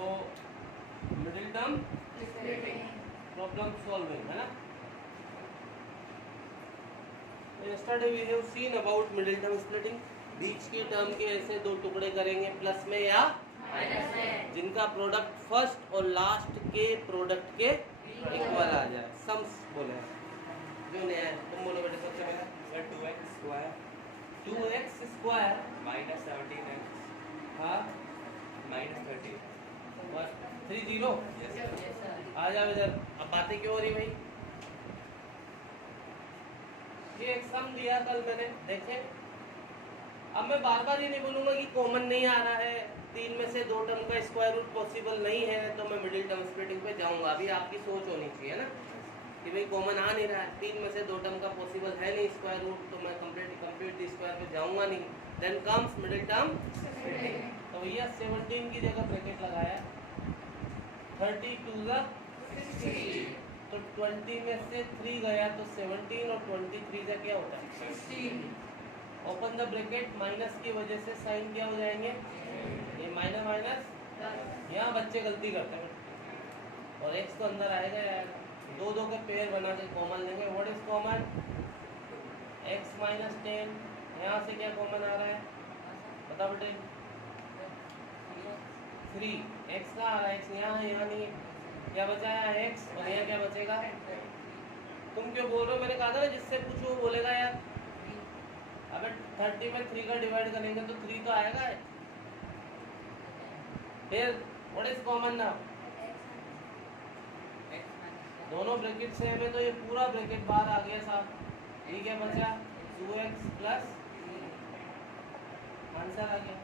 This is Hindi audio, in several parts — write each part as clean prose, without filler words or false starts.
तो मिडिल टर्म प्रॉब्लम सॉल्विंग है ना। Yesterday we have seen about middle term splitting. बीच के टर्म के ऐसे दो टुकड़े करेंगे प्लस में या माइनस में, जिनका प्रोडक्ट फर्स्ट और लास्ट के प्रोडक्ट के इक्वल आ जाए। सम्स बोले जो नया है, तुम बोलो बेटे सबसे पहले। 2x square 2x square minus 17x हाँ माइनस 30। बस 30। आ जाओ इधर। अब बातें क्यों हो रही भाई? ये एक सम दिया कल मैंने, देखे। अब मैं बार बार ये नहीं बोलूंगा कि कॉमन नहीं आ रहा है, 3 में से 2 टर्म का स्क्वायर रूट पॉसिबल नहीं है, तो मैं मिडिल टर्म स्प्लिटिंग पे जाऊंगा। अभी आपकी सोच होनी चाहिए ना कि भाई कॉमन आ नहीं रहा है, 3 में से 2 टर्म का पॉसिबल है नहीं स्क्वायर रूट, तो मैं कंप्लीट स्क्वायर पे जाऊंगा नहीं। Then comes middle term splitting. तो भैया 17 की जगह ब्रैकेट लगाया, 32 60, तो 20 में से 3 गया तो 17 और 23 का क्या होता है 16। ओपन द ब्रैकेट, माइनस की वजह से साइन क्या हो जाएंगे, ये माइनस माइनस। यहाँ बच्चे गलती करते हैं और x तो अंदर आएगा यार, 2 के पेयर बना के कॉमन लेंगे। What is common? x minus 10। यहाँ से क्या कॉमन आ रहा है बताओ बेटे? 3। x कहाँ आ रहा है? x यहाँ है, यहाँ नहीं है। क्या बचा है x, और यहाँ क्या बचेगा? तुम क्यों बोल रहे हो? मैंने कहा था ना जिससे पूछो वो बोलेगा यार। अबे 30 में 3 का डिवाइड करेंगे तो 3 तो आएगा है। फिर व्हाट इज कॉमन नाउ? दोनों ब्रैकेट सेम है तो ये पूरा ब्रैकेट बाहर आ गया साहब। ये क्या बचा? 2x प्लस, आंसर आ गया।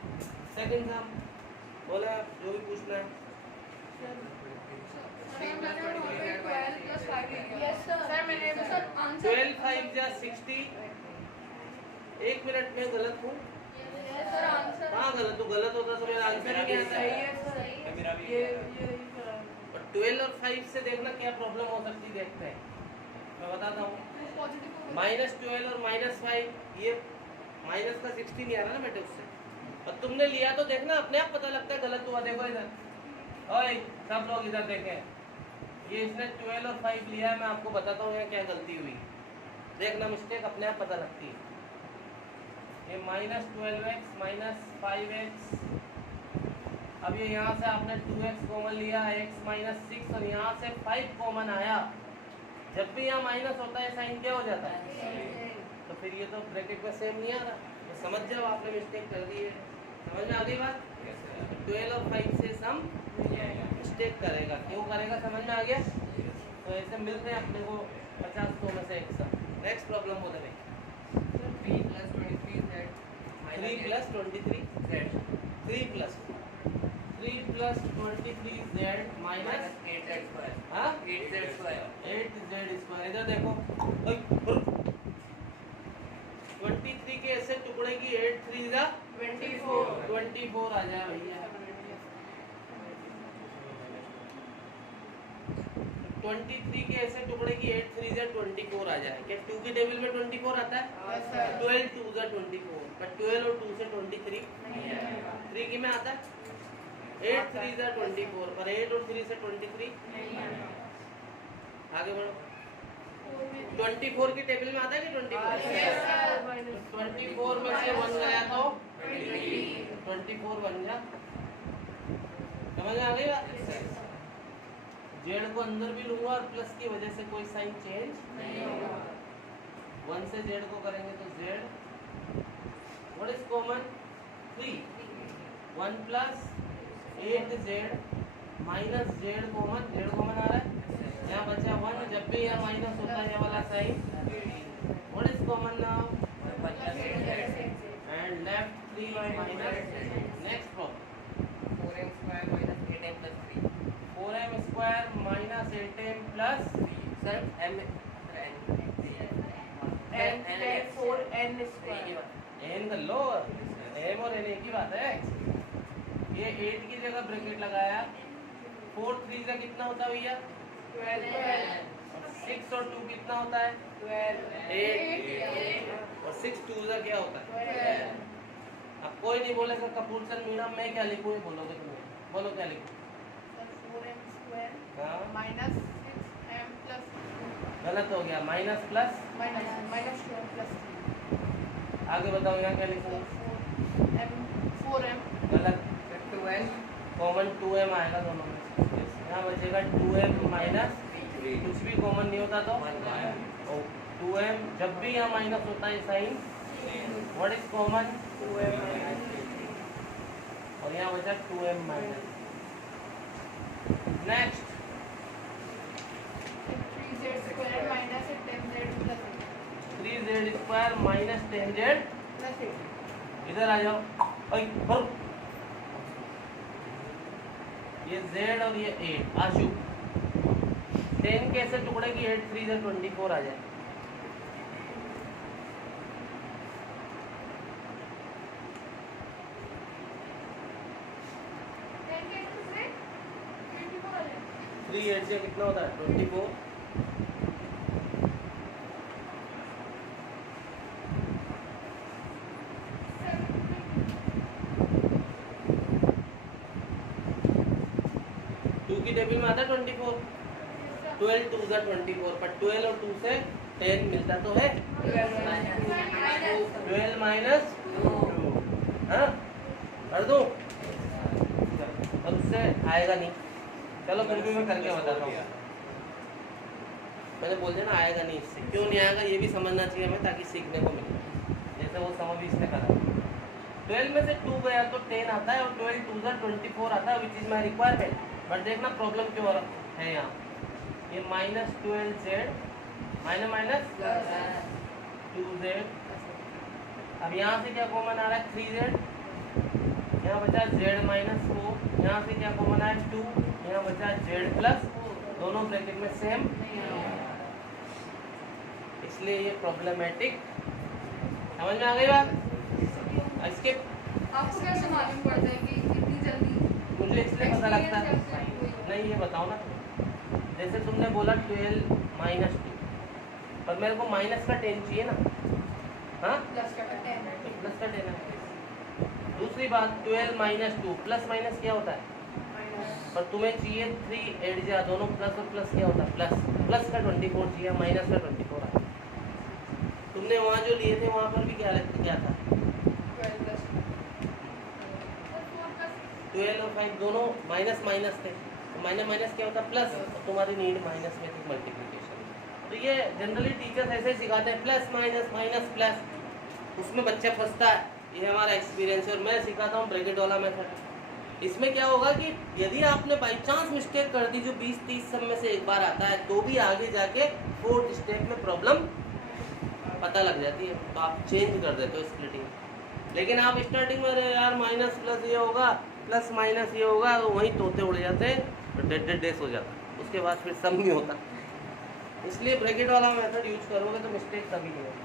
सेकंड सम बोले आप जो भी पूछना है। 12 5 जा 60। 1 मिनट में गलत हूँ? हाँ गलत, तो गलत होता तो मेरा आंसर ही क्या आता है? मेरा भी 12 और 5 से देखना क्या प्रॉब्लम हो सकती, देखते हैं। मैं बताता हूँ। -12 और -5, ये माइनस का 16 नहीं आ रहा ना बेटे उससे, और तुमने लिया तो देखना अपने आप पता लगता है गलत हुआ। देखो इधर, ओए सब लोग इधर देखें, ये इसने 12 और 5 लिया है। मैं आपको बताता हूँ यहाँ क्या गलती हुई, देखना मिस्टेक अपने आप पता लगती है। ये -12x -5x, अब ये यहाँ से आपने 2x कॉमन लिया, x -6, और यहाँ से 5 कॉमन आया। जब भी यहाँ माइनस होता है साइन क्या हो जाता है? तो फिर ये तो ब्रैकेट में सेम नहीं आ रहा। तो समझ जाओ आपने मिस्टेक कर दी है। समझ में आ गई बात? 12 और 5 से सम मिस्टेक करेगा, क्यों करेगा समझ में आ गया? तो ऐसे मिलते हैं अपने को 50 में से एक सम। नेक्स्ट प्रॉब्लम बोले भाई। 3 + 23z 3 + 23z 3 + 23z minus 8z square. हाँ 8z स्क्वायर 8z स्क्वायर। इधर देखो 23 के ऐसे टुकड़े की 8 3 जा 24 आ जाए भैया। 23 के ऐसे टुकड़े की 8 3 जा 24 आ जाए। क्या 2 की टेबल में 24 आता है? 12 2 जा 24, पर 12 और 2 से 23 3 की में आता है? 8 3 जा 24, पर 8 और 3 से 23 आगे बढ़ो। 24 की टेबल में आता है कि 24? 24 में से 1 गया तो 24 बन गया। समझ में आ गई बात? जेड को अंदर भी लूंगा और प्लस की वजह से कोई साइन चेंज नहीं होगा। 1 से जेड को करेंगे तो Z. What is common? 3। 1 + 8z minus Z common, Z common आ रहा है। यहाँ बचा 1, जब भी यहाँ माइनस होता है ये वाला sign. What is common now? And left 3 minus. Next problem 4m square minus 8m plus 3। 4m square minus 8m plus सर m n कर लो, m और n एक ही बात है। ये 8 की जगह ब्रैकेट लगाया, 4 3 का कितना होता है भैया? 12। 6 और 2 कितना होता है? 8 और 6 2 का क्या होता है? 12। अब कोई नहीं बोलेगा कपूरचंद मीणा मैं क्या लिखूँ, बोलोगे तुम्हें, बोलो क्या लिखूँ? हाँ -6m प्लस गलत हो गया, माइनस प्लस -2m प्लस आगे बताओ यहाँ क्या लिखूँ? 4m गलत, 2n कॉमन 2m आएगा दोनों में। यहाँ बचेगा 2m माइनस, कुछ भी कॉमन नहीं होता तो 2m, जब भी यहाँ माइनस होता है sign what is common 2m minus, और यहाँ बचा 2m minus. Next 3z square minus 10z plus 3z square minus 10z, 8 इधर आ जाओ। ओए बरो, ये z और ये 8 आशु 10 कैसे टुकड़े की 8 3 से 24 आ जाए। थ्री 8 से कितना होता है 24। की टेबल में आता है 24, 12 2 से 24, पर 12 और 2 से 10 मिलता तो है 12 माइनस 2, हाँ कर दूं और उससे आएगा नहीं। चलो फिर भी मैं करके बताता हूँ। मैंने बोल दिया ना आएगा नहीं, इससे क्यों नहीं आएगा ये भी समझना चाहिए हमें ताकि सीखने को मिले। जैसे वो समझ इसने करा 12 में से 2 गया तो 10 आता है और 12 2 से 24 आता है, which is my requirement. But देखना प्रॉब्लम क्यों है यहाँ, ये minus 12z minus minus 2z। अब यहाँ से क्या कॉमन आ रहा है 3z, यहाँ बचा z माइनस 4, यहाँ से क्या कॉमन आया 2, यहाँ बचा z प्लस, दोनों ब्रैकेट में सेम, इसलिए ये प्रॉब्लमेटिक। समझ में आ गई बात? इसके आपको कैसे मालूम पड़ता है कि इतनी जल्दी? मुझे इसलिए पता लगता है नहीं, ये बताओ ना, जैसे तुमने बोला 12 माइनस 2, पर मेरे को माइनस का 10 चाहिए ना, हाँ प्लस का 10 तो प्लस का 10 है। दूसरी बात 12 माइनस 2, प्लस माइनस क्या होता है, पर तुम्हें चाहिए 3 8 जा, दोनों प्लस और प्लस क्या होता है प्लस, प्लस का 24 चाहिए, माइनस का 24 आता है। तुमने वहाँ जो लिए थे वहाँ पर भी क्या था 12 और 5 दोनों माइनस माइनस थे, तो माइनस माइनस क्या होता है प्लस, तो तुम्हारी नीड माइनस में थी मल्टीप्लिकेशन। तो ये जनरली टीचर्स ऐसे ही सिखाते हैं, प्लस माइनस माइनस प्लस, उसमें बच्चा फंसता है। ये हमारा एक्सपीरियंस है और मैं सिखाता हूँ ब्रैकेट वाला मेथड। इसमें क्या होगा कि यदि आपने बाई चांस मिस्टेक कर दी जो 20-30 सब में से एक बार आता है, तो भी आगे जाके 4th स्टेप में प्रॉब्लम पता लग जाती है, तो आप चेंज कर देते हो स्प्लिटिंग। लेकिन आप स्टार्टिंग में अरे यार माइनस प्लस ये होगा, प्लस माइनस ये होगा, तो वहीं तोते उड़ जाते हैं, तो डेड डेस हो जाता, उसके बाद फिर सम नहीं होता। इसलिए ब्रैकेट वाला मेथड यूज करोगे तो मिस्टेक कभी नहीं होगी।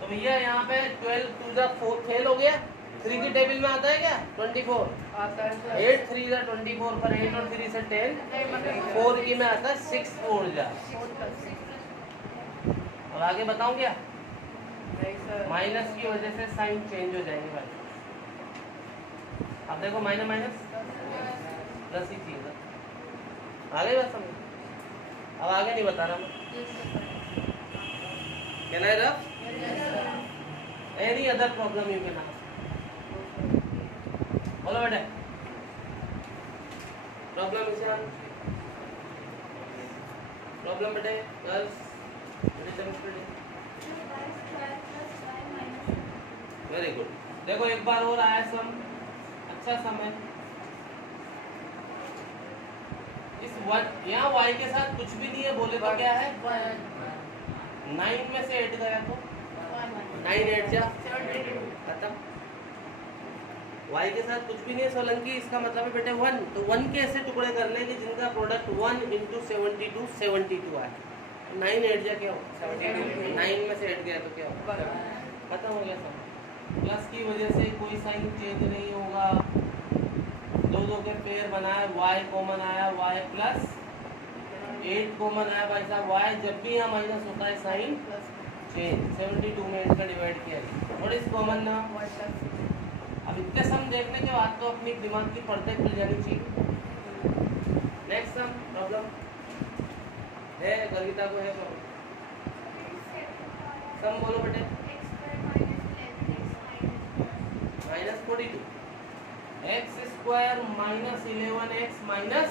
तो भैया यहाँ पे 12 2 जा 4 फेल हो गया, 3 की टेबल में आता है क्या 24, 8 3 जा 24, पर 8 और 3 से 10, 4 की में आता है 6 4 जा। और आगे बताऊँ क्या, माइनस की वजह से साइन चेंज हो जाएंगे भाई। अब देखो माइनस माइनस प्लस ही चीज है, आगे बात समझ। अब आगे नहीं बता रहा मैं, can I rough any other problem you can ask. बोलो बेटा प्रॉब्लम इज प्रॉब्लम बेटे गर्ल्स वेरी गुड। देखो एक बार और आया सम, अच्छा सम है। इस यहाँ y के साथ कुछ भी नहीं है, बोले तो क्या है 9 में से 8 गया तो 9 8 जा खत्म। y के साथ कुछ भी नहीं है सोलंकी, इसका मतलब है बेटे 1। तो 1 के ऐसे टुकड़े कर लेंगे जिनका प्रोडक्ट 1 × 72 72 आए। 9 8 जा क्या हो 9 में से 8 गया तो क्या हो खत्म हो गया सब। प्लस की वजह से कोई साइन चेंज नहीं होगा, दो के पेयर बनाया, y कॉमन आया, y प्लस 8 कॉमन आया भाई साहब y, जब भी यहाँ माइनस होता है साइन चेंज। 72 में 8 का डिवाइड किया, व्हाट इज कॉमन ना। अब इतने सम देखने के बाद तो अपनी दिमाग की पर्दे खुल जानी चाहिए। नेक्स्ट सम प्रॉब्लम है, कविता को है प्रॉब्लम। सम बोलो बेटे। -42 x square minus 11x minus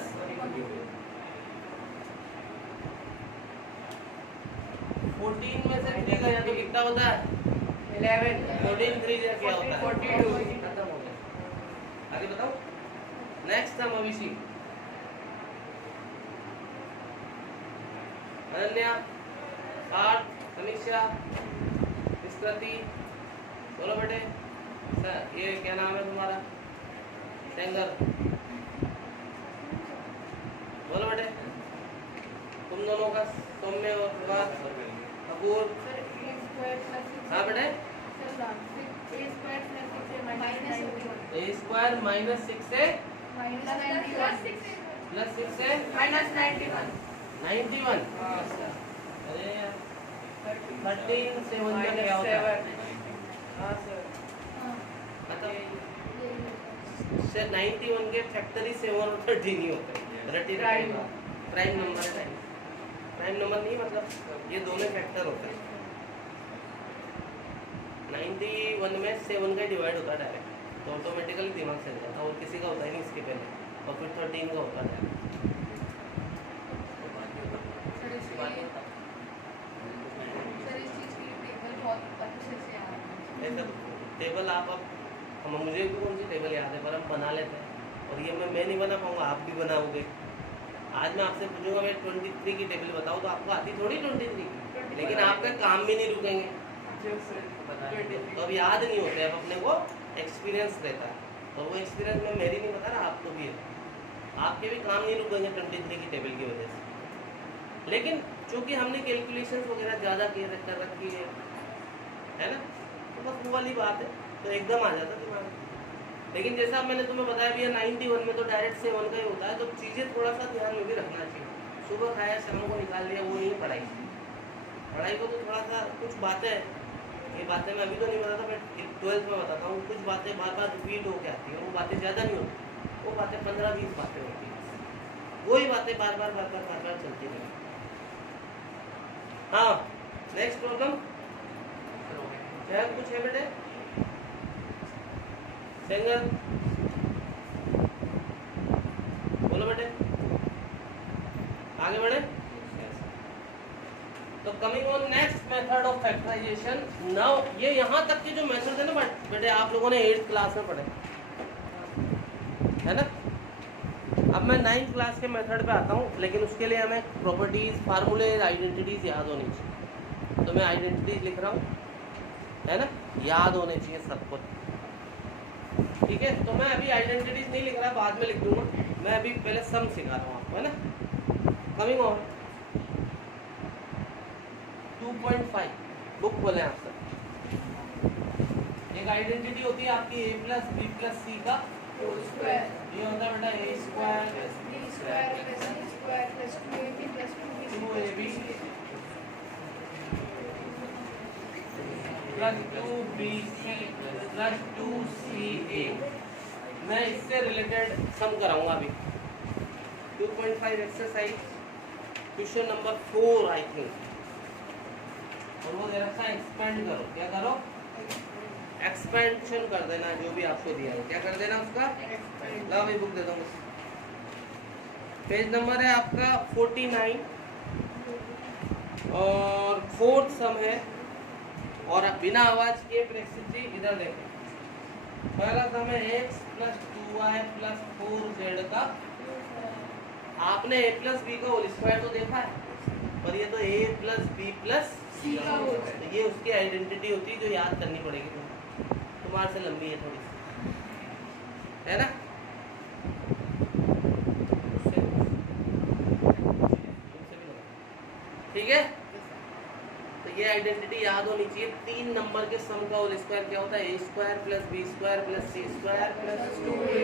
14 में से 3 गया तो कितना होता है? 11 14 3 क्या होता है? 42 खत्म हो गया। आगे बताओ। नेक्स्ट सम अभिषेक। अनन्या, पार्थ, समीक्षा, विस्कृति, बोलो बेटे। सर ये क्या नाम है तुम्हारा? सेंगर, बोलो बेटे। तुम दोनों का सौम्य और प्रभात, कपूर। हाँ बेटे। a स्क्वायर माइनस 6 से प्लस 6 से -91। अरे यार 13 से 1 का क्या होता है? हाँ सर, मतलब 91 के फैक्टरी 7 और 13 ही होते हैं। रटी प्राइम नंबर है। प्राइम नंबर नहीं, मतलब ये दोनों फैक्टर होते हैं। 91 में 7 का डिवाइड होता है डायरेक्ट, तो ऑटोमेटिकली दिमाग चल जाता है, और किसी का होता ही नहीं इसके पहले, और फिर 13 का होता है। ऐसा टेबल आप अब हम मुझे भी कौन सी टेबल याद है, पर हम बना लेते हैं, और ये मैं नहीं बना पाऊँगा, आप भी बनाओगे। आज मैं आपसे पूछूंगा मैं 23 की टेबल बताऊँ, तो आपको आती थोड़ी 23 की, लेकिन आपका काम भी नहीं रुकेंगे, तो अब याद नहीं होते, अब अपने को एक्सपीरियंस रहता है, और वो एक्सपीरियंस में मेरी नहीं बता रहा, आपको भी है। आपके भी काम नहीं रुकेंगे 23 की टेबल की वजह से। लेकिन चूंकि हमने कैलकुलेशंस वगैरह ज़्यादा कर रखी है ना, तो बस वो वाली बात है, तो एकदम आ जाता दिमाग में। लेकिन जैसा मैंने तुम्हें बताया भैया 91 में तो डायरेक्ट 7 का ही होता है, तो चीज़ें थोड़ा सा ध्यान में भी रखना चाहिए। सुबह खाया शाम को निकाल लिया, वो नहीं पढ़ाई को तो थोड़ा सा कुछ बातें, ये बातें मैं अभी तो नहीं बताता, मैं 12th में बताता हूँ। कुछ बातें बार बार रिपीट होकर आती हैं, वो बातें ज़्यादा नहीं होती, वो बातें 15-20 बातें होती हैं, वही बातें बार बार चलती हैं। हाँ, नेक्स्ट प्रॉब्लम क्या कुछ है बेटे? सेंगर, बोलो बेटे, आगे बढ़े। तो coming on next method of factorization. Now ये यहाँ तक के जो मेथड है ना बेटे, आप लोगों ने 8th क्लास में पढ़े है ना। अब मैं 9th क्लास के मेथड पे आता हूँ, लेकिन उसके लिए हमें प्रॉपर्टीज, फार्मूले, आइडेंटिटीज याद होनी चाहिए। तो मैं आइडेंटिटीज लिख रहा हूँ, है ना, याद होने चाहिए सबको, ठीक है। तो मैं अभी आइडेंटिटीज नहीं लिख रहा, बाद में लिख दूंगा। मैं अभी पहले सम सिखा रहा हूँ आपको, है ना। कमिंग ऑन 2.5 बुक बोले आप सर। एक आइडेंटिटी होती है आपकी a + b + c का होल स्क्वायर। ये होता है बेटा a square b square c square + 2ab + 2b + 2ca। मैं इससे रिलेटेड सम कराऊंगा अभी। 2.5 exercise question number 4 I think, और वो दे रखा है एक्सपेंड करो। क्या करो? एक्सपेंशन कर देना, जो भी आपको दिया है क्या कर देना उसका। ला भाई बुक दे दो मुझे। पेज नंबर है आपका 49 और 4th सम है, और बिना आवाज के प्रेसिटी इधर देखो। पहला सम है x + 2y + 4z का। आपने a + b का होल स्क्वायर तो देखा है, पर ये तो a + b + c का होल है, तो ये उसकी आइडेंटिटी होती है जो याद करनी पड़ेगी तुम्हारे से लंबी है थोड़ी सी, है ना। ठीक है, तो ये आइडेंटिटी याद होनी चाहिए। 3 नंबर के सम का होल स्क्वायर क्या होता है? a square + b square + c square + 2a।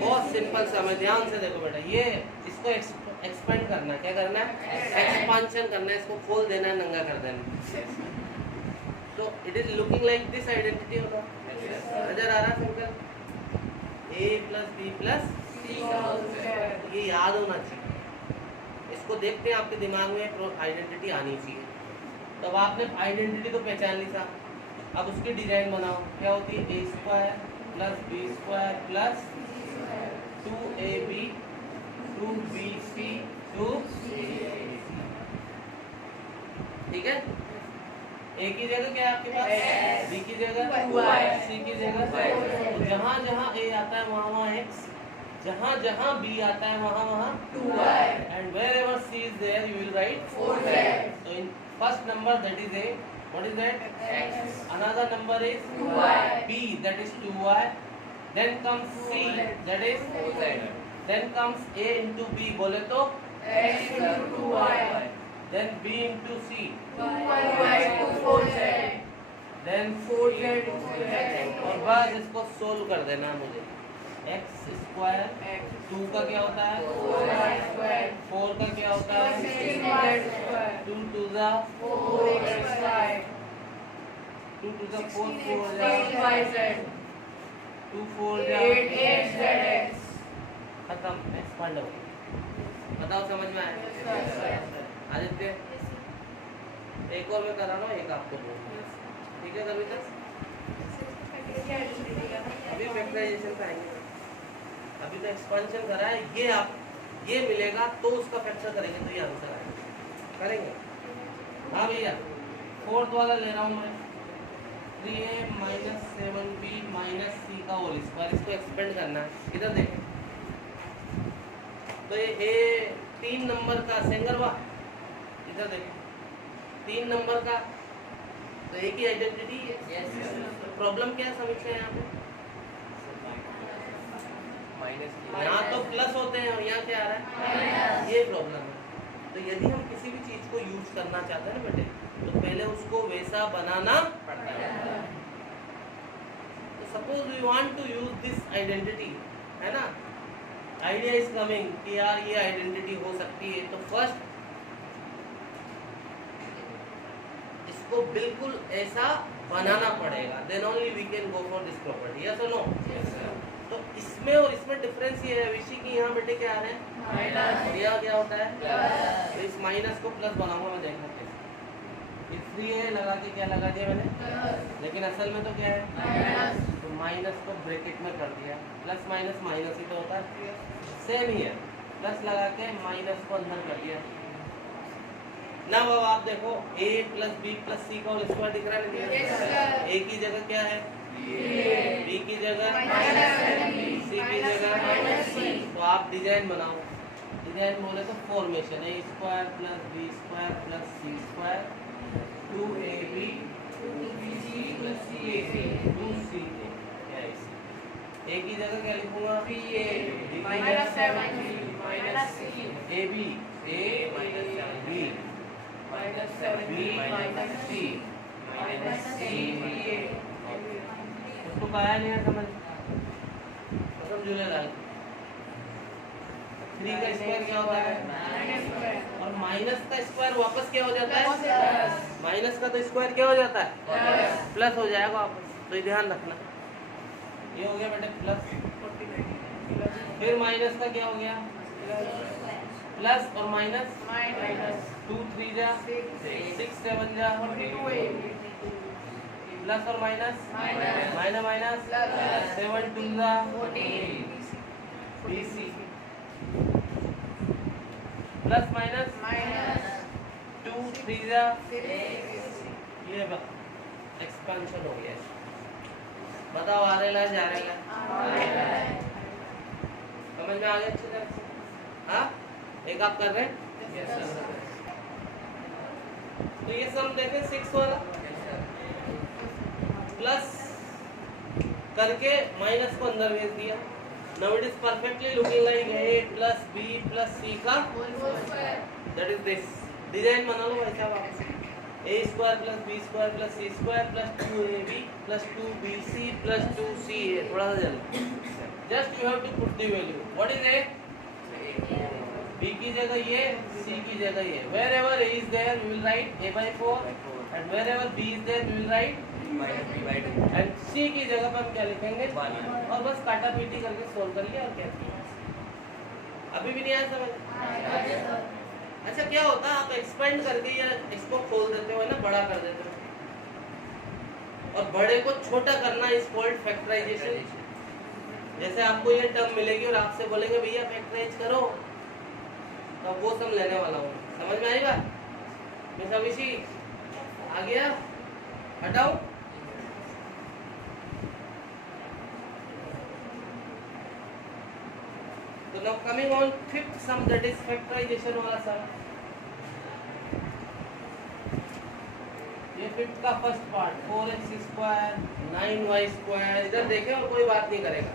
बहुत सिंपल सम है, ध्यान से देखो बेटा। ये इसको एक्सपेंड करना है, क्या करना है? एक्सपांशन करना है, इसको खोल देना है, नंगा कर देना। तो it is looking like this identity होगा, नजर आ रहा है सिंपल a + b + c ये याद होना चाहिए, इसको देखते हैं आपके दिमाग में आइडेंटिटी आनी चाहिए। तो अब आपने आइडेंटिटी तो पहचान ली था, अब उसकी डिजाइन बनाओ। क्या होती है? a square plus B square plus 2ab 2bc 2c। ठीक है, a की जगह क्या है आपके पास? b की जगह c की जगह। तो जहाँ जहाँ a आता है वहाँ वहाँ x, जहाँ जहाँ b आता है वहाँ वहाँ 2y, and wherever c is there you will write 4z. so in first number that is a, what is that? X, Another number is 2y, b, that is 2y. Then comes c, that is 4z. then comes a into b, बोले तो x into 2y, then b into c, 2y into 4z, then 4z into x. और बस इसको सोल्व कर देना मुझे। x स्क्वायर 2 का क्या होता है? 4y square, 4 का क्या होता है? 16y square, 2 to the 4xy, 2 to the 4 4 हो जाएगा, 16yz, 2 4 जा 8xzx. खत्म, एक्सपांड हो गया। बताओ समझ में आया? आदित्य एक और मैं करा रहा हूँ, एक आपको बोलूँ, ठीक है? कभी तक अभी फैक्टराइजेशन पे आएंगे, अभी तो एक्सपेंशन करा है। ये आप ये मिलेगा तो उसका फैक्टर करेंगे तो ये आंसर आएगा, करेंगे। हाँ भैया, फोर्थ वाला ले रहा हूँ मैं, 3a minus 7b minus c का होल स्क्वायर। इसको एक्सपेंड करना है। इधर देखें तो ये 3 नंबर का सेंगरवा, इधर देखें 3 नंबर का, तो एक ही आइडेंटिटी है। प्रॉब्लम क्या है समीक्षा यहाँ पे? यहाँ तो प्लस होते हैं और यहाँ क्या आ रहा है? ये प्रॉब्लम है। तो यदि हम किसी भी चीज को यूज करना चाहते हैं ना बेटे, तो पहले उसको वैसा बनाना पड़ता है। तो suppose we want to use this identity, है ना, आइडिया इज कमिंग कि यार ये आइडेंटिटी हो सकती है, तो फर्स्ट इसको बिल्कुल ऐसा बनाना पड़ेगा, then only we can go for this property. Yes और नो? तो इसमें और इसमें डिफरेंस ये है विशी की यहाँ बेटे क्या आ रहे हैं? माइनस, और यहाँ क्या होता है? तो इस माइनस को प्लस बनाऊंगा मैं, देखना कैसे। इसलिए लगा के क्या लगा दिया मैंने, लेकिन असल में तो क्या है? माइनस, तो माइनस को ब्रैकेट में कर दिया, प्लस माइनस माइनस ही तो होता है, सेम ही है। प्लस लगा के माइनस को अंदर कर दिया ना। अब आप देखो a plus B plus C का होल स्क्वायर दिख रहा है ना? a की जगह क्या है? b की जगह c की जगह। तो आप डिजाइन बनाओ, डिजाइन बोले तो formation a square plus B square plus C square 2ab 2bc plus ca 2ca। a की जगह क्या लिखूंगा? Minus 7b minus c, ab a b minus 7b minus c, minus c ba. उसको पाया नहीं है समझ, मतलब झूलेलाल 3 का स्क्वायर क्या होता है? और माइनस का स्क्वायर वापस क्या हो जाता है? माइनस का तो स्क्वायर क्या हो जाता है? प्लस हो जाएगा वापस। तो ये ध्यान रखना, ये हो गया बेटे प्लस, फिर माइनस का क्या हो गया? प्लस और माइनस, माइनस 2 3 जा 6 7 जा, 42 प्लस और minus minus minus minus plus 7 2 जा 14 BC प्लस माइनस माइनस 2 3 जा 6 ये एक्सपेंशन हो गया। बताओ आ रहा है जा रहा है? समझ में आ गया अच्छी तरह से? हाँ, एक आप कर रहे हैं? तो ये सम देखें 6 वाला प्लस करके माइनस को अंदर भेज दिया। Now it is perfectly looking like a plus b plus c का दैट इज दिस। डिजाइन बना लो भाई साहब आप, a square plus b square plus c square plus 2ab plus 2bc plus 2ca। थोड़ा सा जल्दी, just you have to put the value. What is a? b की जगह ये, c की जगह ये। wherever a is there we will write a by 4 and wherever b is there we will write and c की जगह पर हम क्या लिखेंगे? और बस काटा पीटी करके सोल्व कर लिया और क्या किया। अभी भी नहीं आया समझ? अच्छा क्या होता है, आप एक्सपेंड करके या इसको खोल देते हो ना, बड़ा कर देते हो, और बड़े को छोटा करना इज कॉल्ड फैक्टराइजेशन। जैसे आपको ये टर्म मिलेगी और आपसे बोलेंगे भैया फैक्टराइज करो, तो वो सब लेने वाला हूँ। समझ में आई बात? मिस अभिषेक आ गया, हटाओ। तो now coming on fifth sum, that is factorization वाला sum। ये फिफ्थ का first part 4x square 9y square, इधर देखें और कोई बात नहीं करेगा।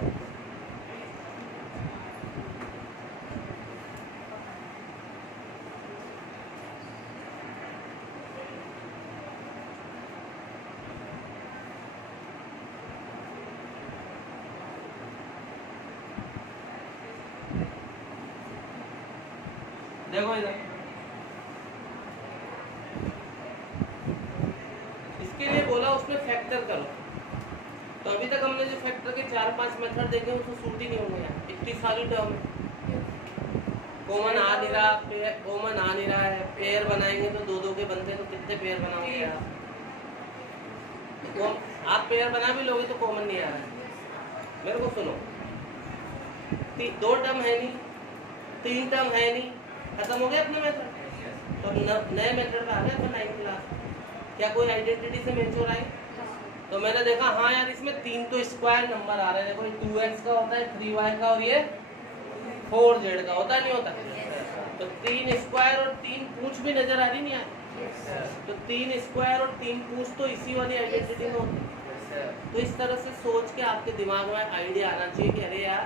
देखो इधर, इसके लिए बोला उसमें फैक्टर करो। तो अभी तक हमने जो फैक्टर के 4-5 मेथड देखे उसको सूट ही नहीं होंगे यार, इतनी सारी टर्म है। कॉमन आ नहीं रहा, कॉमन आ नहीं रहा है, पेयर बनाएंगे तो दो दो के बनते हैं, तो कितने पेयर बनाओगे यार? तो आप पेयर बना भी लोगे तो कॉमन नहीं आ रहा है। मेरे को सुनो, 2 टर्म है नहीं, 3 टर्म है नहीं, खत्म हो गया अपना मेथड। तो नए मेथड पे आ गए तो 9th क्लास। क्या कोई आइडेंटिटी से मैच हो रहा है? तो मैंने देखा हाँ यार इसमें 3 तो स्क्वायर नंबर आ रहे हैं। देखो 2x का होता है, 3y का, और ये 4z का होता नहीं होता? तो 3 स्क्वायर और 3 पूंछ भी नजर आ रही नहीं यार? तो 3 स्क्वायर और 3 पूंछ तो इसी वाली आइडेंटिटी में होती है। तो इस तरह से सोच के आपके दिमाग में आइडिया आना चाहिए कि अरे यार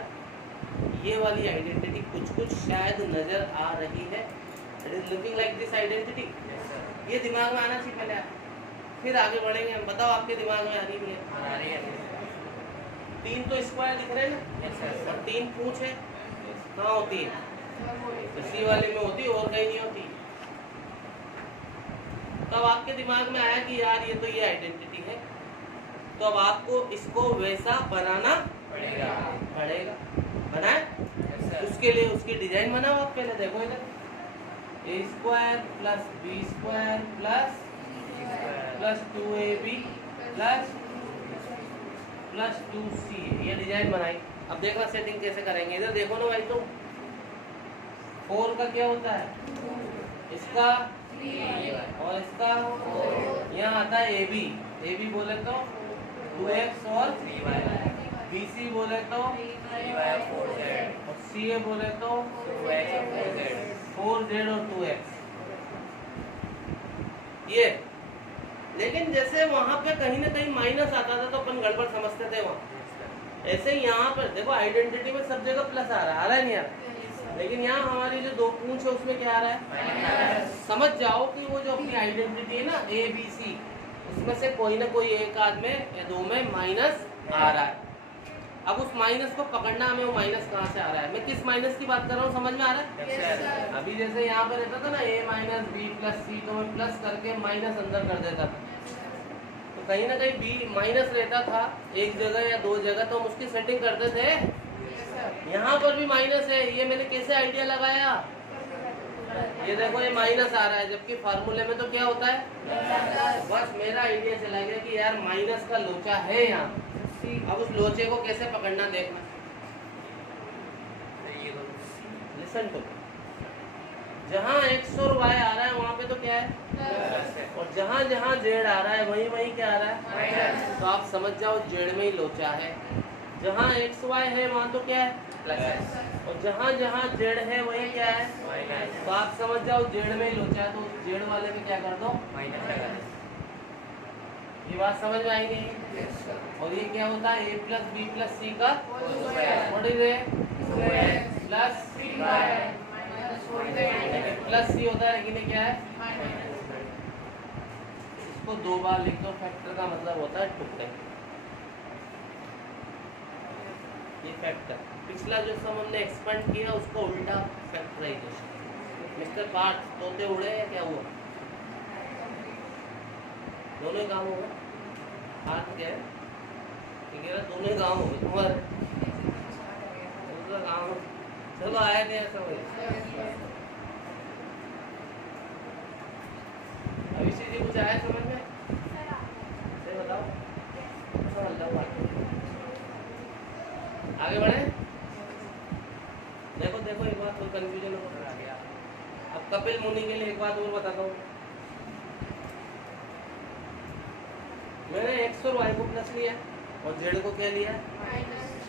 ये वाली आइडेंटिटी कुछ शायद नजर आ रही है, it is looking like this identity. ये दिमाग में आना चाहिए पहले, फिर आगे बढ़ेंगे हम। बताओ आपके दिमाग में आ रही है? आ रही है। 3 तो स्क्वायर दिख रहे हैं ना, और 3 पूंछ है, कहाँ होती है? इसी वाले में होती है, और कहीं नहीं होती। तो अब आपके दिमाग में आया कि यार ये तो ये आइडेंटिटी है, तो अब आपको इसको वैसा बनाना पड़ेगा। बनाए? उसके लिए उसकी डिजाइन बनाओ आप पहले। देखो इधर, a square plus b square plus 2ab plus 2c, ये डिजाइन बनाई। अब देखना सेटिंग कैसे करेंगे। इधर देखो ना भाई, तो 4 का क्या होता है? इसका और इसका, यहाँ आता है ab बोले तो 2x और 3y, bc बोले तो 3y और 4z, और ca बोले तो 2x और 4z, 4z और 2x। ये लेकिन जैसे वहां पे कहीं ना कहीं माइनस आता था तो अपन गड़बड़ समझते थे वहाँ। ऐसे ही यहाँ पर देखो आइडेंटिटी में सब जगह प्लस आ रहा है नहीं आ रहा? लेकिन यहाँ हमारी जो 2 पूंछ है उसमें क्या आ रहा है? समझ जाओ कि वो जो अपनी आइडेंटिटी है ना ABC, उसमें से कोई ना कोई एक आध में या 2 में माइनस आ रहा है। अब उस माइनस को पकड़ना हमें, वो माइनस कहाँ से आ रहा है, मैं किस माइनस की बात कर रहा हूँ, समझ में आ रहा है? yes, अभी जैसे यहाँ पर रहता था ना a माइनस बी प्लस सी, तो मैं प्लस करके माइनस अंदर कर देता था। तो कहीं ना कहीं b माइनस रहता था एक जगह या 2 जगह, तो हम उसकी सेटिंग करते थे। यहाँ पर भी माइनस है, ये मैंने कैसे आइडिया लगाया? ये देखो ये माइनस आ रहा है, जबकि फार्मूले में तो क्या होता है? बस मेरा आइडिया चला गया कि यार माइनस का लोचा है यहाँ। अब उस लोचे को कैसे पकड़ना देखना। लिसन टू, जहाँ x और y आ रहा है वहाँ पे तो क्या है? और जहाँ जहाँ z आ रहा है वहीं वहीं क्या आ रहा है? तो आप समझ जाओ z में ही लोचा है। जहाँ x y है वहाँ तो क्या है? और जहाँ जहाँ z है वहीं क्या है? तो आप समझ जाओ z में ही लोचा है, तो z वाले में क्या कर दो? ये बात समझ में आई नहीं? और ये क्या होता है? a plus B plus C का what is A plus plus C होता है, लेकिन ये क्या है? इसको 2 बार लिख दो, फैक्टर का मतलब होता है टुकड़े। ये फैक्टर, पिछला जो सम हमने एक्सपेंड किया उसको उल्टा फैक्टराइजेशन। मिस्टर पार्ट तोते उड़े या क्या हुआ? दोनों ही काम हो गए। हाथ क्या है? ठीक है ना, दोनों ही काम हो गए तुम्हारे। दूसरा काम चलो आया नहीं ऐसा वही। अभिषेक जी कुछ आया समझ में? सही बताओ। समझ लो बात। आगे बढ़े। देखो देखो एक बात और कंफ्यूजन हो गया। अब कपिल मुनि के लिए एक बात और बताता हूँ। मैंने x और y को प्लस लिया और z को क्या लिया?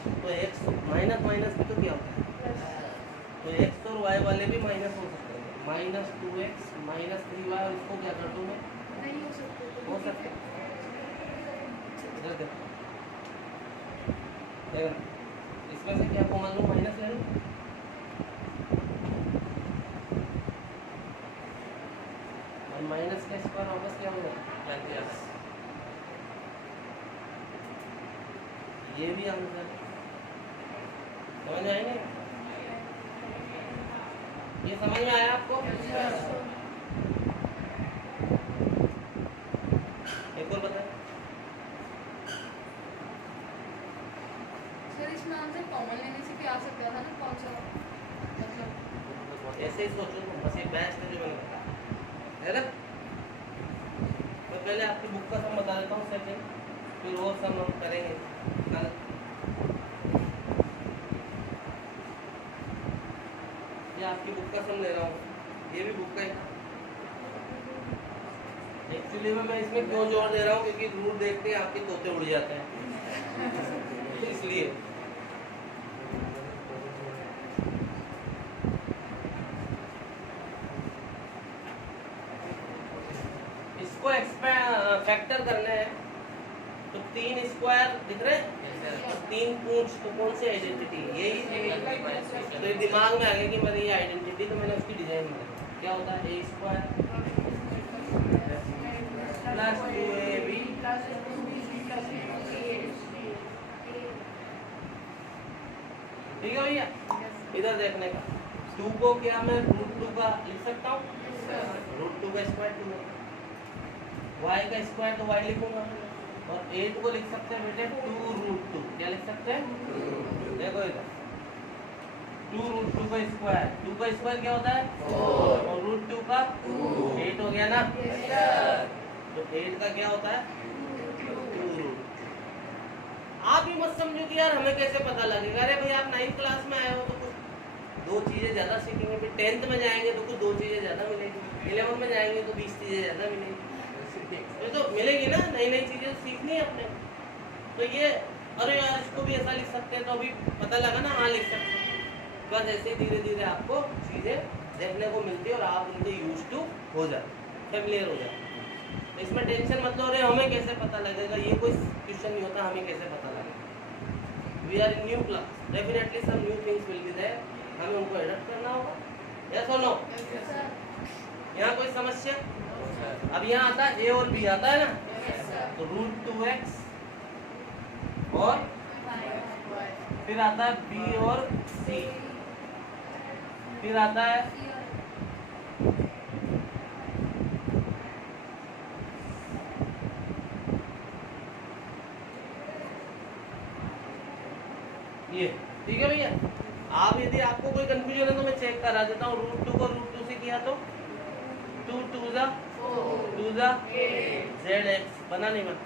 तो x माइनस माइनस भी तो क्या होता है? तो x और y वाले भी माइनस हो सकते हैं। -2x -3y और इसको क्या कर दूं मैं? हो सकते हैं। इधर देखो। इसमें से क्या कॉमन लो? माइनस ले लो। और माइनस का स्क्वायर वापस क्या होगा? प्लस। ये भी आंसर समझ में आएंगे? ये समझ में आया आपको? एक और बताएं। सर इसमें आंसर कॉमन लेने से भी आ सकता था ना, कौन सा मतलब ऐसे ही सोचो बस ये बेस्ट है जो मैंने बताया है ना। मैं पहले आपकी बुक का सम बता देता हूँ सेकंड, फिर वो सम हम करेंगे कल। ये आपकी बुक का सम ले रहा हूँ, ये भी बुक का ही। एक्चुअली मैं इसमें क्यों जोर दे रहा हूँ क्योंकि रूट देखते ही आपके तोते उड़ जाते हैं इसलिए। इसको फैक्टर करना है तो 3 स्क्वायर दिख रहे हैं, 3 पूंछ, तो कौन सी आइडेंटिटी? यही। तो ये दिमाग में आ गया कि मेरी ये आइडेंटिटी, तो मैंने उसकी डिजाइन बनाई। क्या होता है? a स्क्वायर प्लस 2ab ठीक है भैया। इधर देखने का 2 को क्या मैं √2 का लिख सकता हूँ? √2 का स्क्वायर 2 है। y का स्क्वायर तो y लिखूंगा और 8 को लिख सकते हैं बेटे 2√2। क्या लिख सकते हैं? देखो इधर 2√2 का स्क्वायर, 2 का स्क्वायर क्या होता है? 4 और √2 का 8 हो गया ना। तो 8 का क्या होता है? 2√2। आप ही मत समझो कि यार हमें कैसे पता लगेगा। अरे भाई आप 9th क्लास में आए हो तो कुछ 2 चीजें ज्यादा सीखेंगे, फिर 10th में जाएंगे तो कुछ 2 चीजें ज्यादा मिलेगी, 11th में जाएंगे तो 20 चीजें ज्यादा मिलेगी। ये तो मिलेगी ना, नई नई चीजें सीखनी है अपने। तो ये अरे यार इसको भी ऐसा लिख सकते हैं, तो अभी पता लगा ना, हाँ लिख सकते हैं। बस ऐसे ही धीरे धीरे आपको चीजें देखने को मिलती है और आप उनके यूज टू हो जाते, फेमिलियर हो जाते। तो इसमें टेंशन मत लो, अरे हमें कैसे पता लगेगा, ये कोई क्वेश्चन नहीं होता हमें कैसे पता लगेगा। We are in new class, definitely some new things will be there, हमें उनको एडप्ट करना होगा। यस और नो? यहाँ कोई समस्या? अब यहाँ आता है a और b आता है ना, तो √2x और फिर आता है b और c, फिर आता है ये। ठीक है भैया। आप यदि आपको कोई कंफ्यूजन है तो मैं चेक करा देता हूँ। √2 को √2 से किया तो 2 2 zx बना नहीं बना?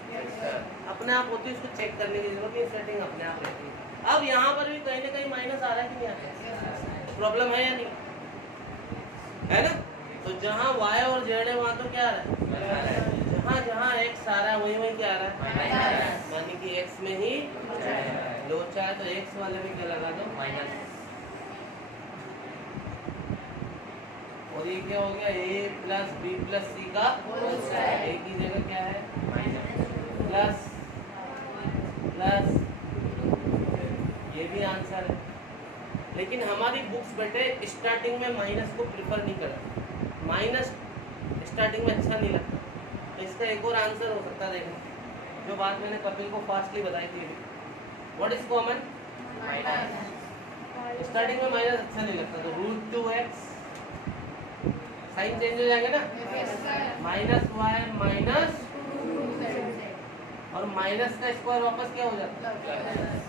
अपने आप होती है, इसको चेक करने की जरूरत नहीं, सेटिंग अपने आप रहती है। अब यहाँ पर भी कहीं ना कहीं माइनस आ रहा है कि नहीं आ रहा है? प्रॉब्लम है या नहीं है ना? तो जहाँ y और z है वहाँ तो क्या आ रहा है? जहाँ जहाँ x आ रहा है वहीं वहीं क्या आ रहा है? यानी कि x में ही लोचा है, तो x वाले में क्या लगा दो? माइनस। और ये क्या हो गया? a plus b plus c का a की जगह क्या है? प्लस प्लस, ये भी आंसर है। लेकिन हमारी बुक्स बेटे स्टार्टिंग में माइनस को प्रिफर नहीं करती, माइनस स्टार्टिंग में अच्छा नहीं लगता। तो इसका एक और आंसर हो सकता है, देखो जो बात मैंने कपिल को फास्टली बताई थी। What is common? स्टार्टिंग में माइनस अच्छा नहीं लगता, तो √2x साइन चेंज हो जाएंगे ना, -y माइनस, और माइनस का स्क्वायर वापस क्या हो जाता है?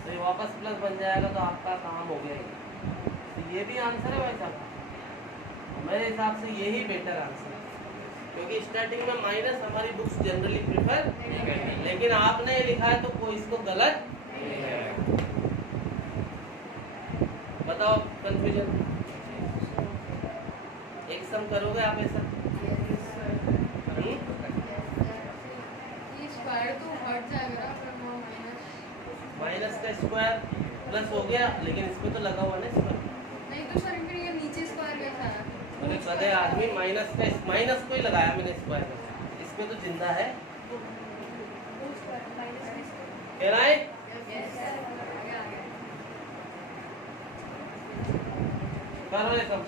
तो ये वापस प्लस बन जाएगा, तो आपका काम हो गया। ये भी आंसर है भाई साहब। मेरे हिसाब से यही बेटर आंसर है, क्योंकि स्टार्टिंग में माइनस हमारी बुक्स जनरली प्रेफर नहीं करनी। लेकिन आपने ये लिखा है तो कोई इसको गलत नहीं है। बताओ कंफ्यूजन। एक सम करोगे आप ऐसा? ये स्क्वायर तो हट जाएगा ना, फिर वो माइनस। माइनस का स्क्वायर प्लस हो गया, लेकिन इसमें तो लगा हुआ ना स्क्वायर। नहीं तो सर फिर ये नीचे स्क्वायर कैसा है? मैंने कदे आदमी माइनस को ही लगाया मैंने स्क्वायर में, इसमें तो जिंदा है। कह रहा है करो ये सब।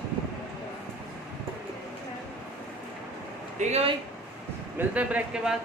ठीक है भाई, मिलते हैं ब्रेक के बाद।